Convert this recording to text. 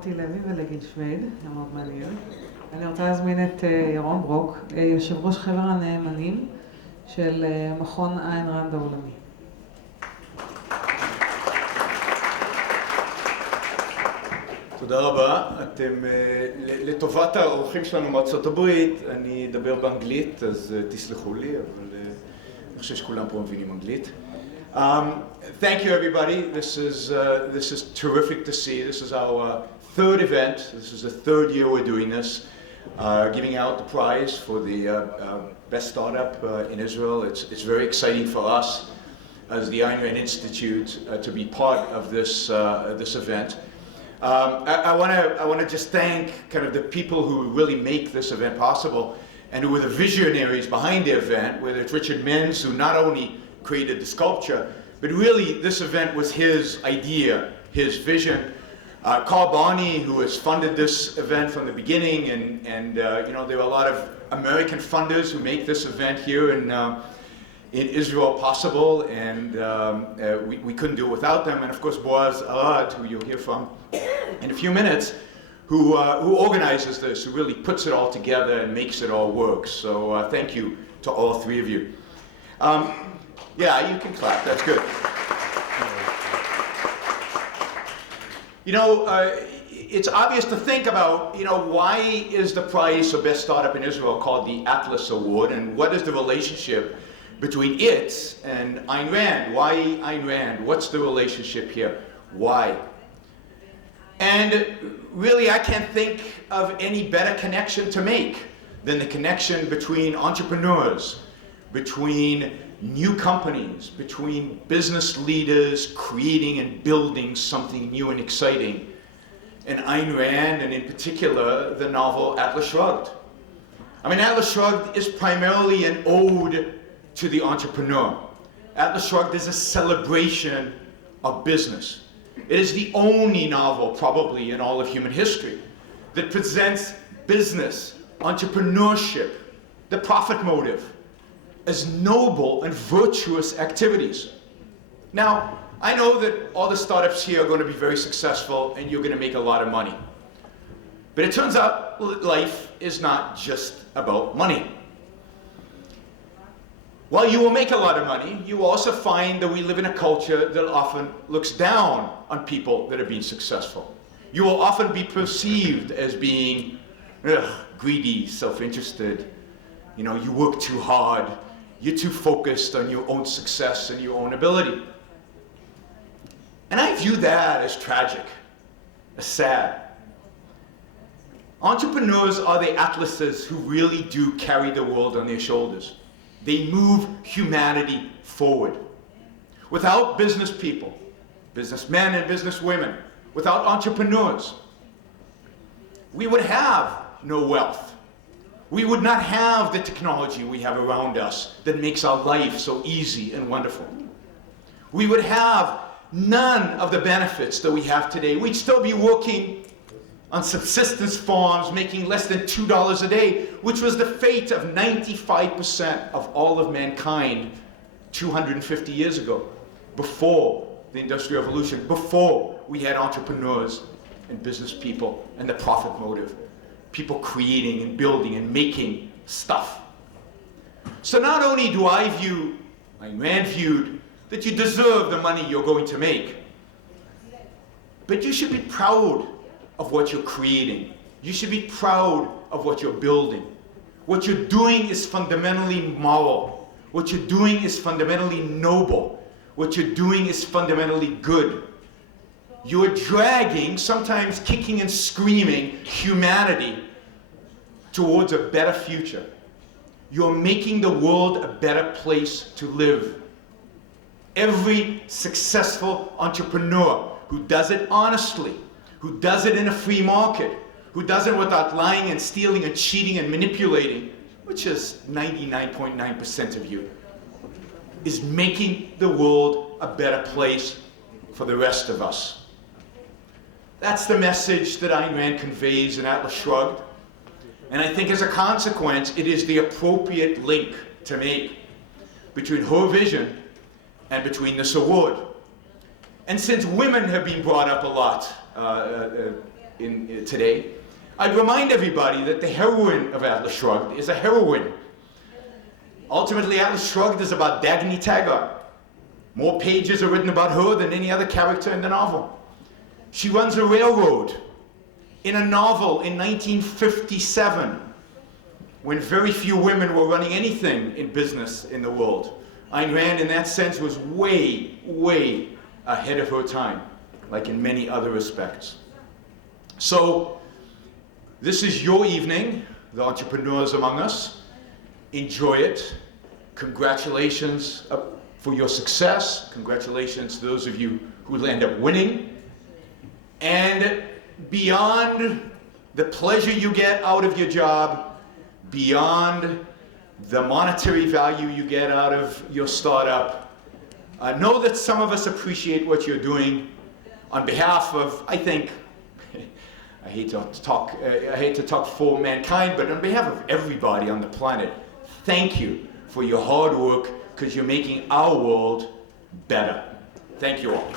למוטי לוי ולגיל שוויד, זה מאוד מעניין. אני רוצה להזמין את ירון ברוק, יושב ראש חבר הנאמנים של מכון איין ראנד העולמי. תודה רבה. אתם, לטובת האורחים שלנו מארצות הברית, אני אדבר באנגלית, אז תסלחו לי, אבל אני חושב שכולם פה מבינים אנגלית. Thank you everybody. This is terrific to see. This is our third event. This is the third year we're doing this. Giving out the prize for the best startup in Israel. It's very exciting for us as the Ayn Rand Institute to be part of this event. I want to just thank kind of the people who really make this event possible and who were the visionaries behind the event, whether it's Richard Menz, who not only created the sculpture, but really this event was his idea, his vision. Carl Barney, who has funded this event from the beginning, and you know, there are a lot of American funders who make this event here in Israel possible, and we couldn't do it without them. And of course, Boaz Arad, who you'll hear from in a few minutes, who organizes this, who really puts it all together and makes it all work. So thank you to all three of you. Yeah, you can clap, that's good. You know, it's obvious to think about, you know, why is the prize for best startup in Israel called the Atlas Award, and what is the relationship between it and Ayn Rand? Why Ayn Rand? What's the relationship here? Why? And really, I can't think of any better connection to make than the connection between entrepreneurs, between new companies, between business leaders creating and building something new and exciting, and Ayn Rand, and in particular, the novel Atlas Shrugged. I mean, Atlas Shrugged is primarily an ode to the entrepreneur. Atlas Shrugged is a celebration of business. It is the only novel, probably in all of human history, that presents business, entrepreneurship, the profit motive, as noble and virtuous activities. Now, I know that all the startups here are going to be very successful and you're going to make a lot of money. But it turns out life is not just about money. While you will make a lot of money, you will also find that we live in a culture that often looks down on people that are being successful. You will often be perceived as being greedy, self-interested. You know, you work too hard. You're too focused on your own success and your own ability. And I view that as tragic, as sad. Entrepreneurs are the atlases who really do carry the world on their shoulders. They move humanity forward. Without business people, businessmen and businesswomen, without entrepreneurs, we would have no wealth. We would not have the technology we have around us that makes our life so easy and wonderful. We would have none of the benefits that we have today. We'd still be working on subsistence farms, making less than $2 a day, which was the fate of 95% of all of mankind 250 years ago, before the Industrial Revolution, before we had entrepreneurs and business people and the profit motive. People creating and building and making stuff. So not only do I view, Ayn Rand viewed, that you deserve the money you're going to make, but you should be proud of what you're creating. You should be proud of what you're building. What you're doing is fundamentally moral. What you're doing is fundamentally noble. What you're doing is fundamentally good. You're dragging, sometimes kicking and screaming, humanity towards a better future. You're making the world a better place to live. Every successful entrepreneur who does it honestly, who does it in a free market, who does it without lying and stealing and cheating and manipulating, which is 99.9% of you, is making the world a better place for the rest of us. That's the message that Ayn Rand conveys in Atlas Shrugged. And I think as a consequence, it is the appropriate link to make between her vision and between this award. And since women have been brought up a lot today, I'd remind everybody that the heroine of Atlas Shrugged is a heroine. Ultimately, Atlas Shrugged is about Dagny Taggart. More pages are written about her than any other character in the novel. She runs a railroad in a novel in 1957, when very few women were running anything in business in the world. Ayn Rand, in that sense, was way, way ahead of her time, like in many other respects. So, this is your evening, the entrepreneurs among us. Enjoy it. Congratulations for your success. Congratulations to those of you who will end up winning. And beyond the pleasure you get out of your job, beyond the monetary value you get out of your startup, know that some of us appreciate what you're doing. On behalf of, I think, I hate to talk for mankind, but on behalf of everybody on the planet, thank you for your hard work, because you're making our world better. Thank you all.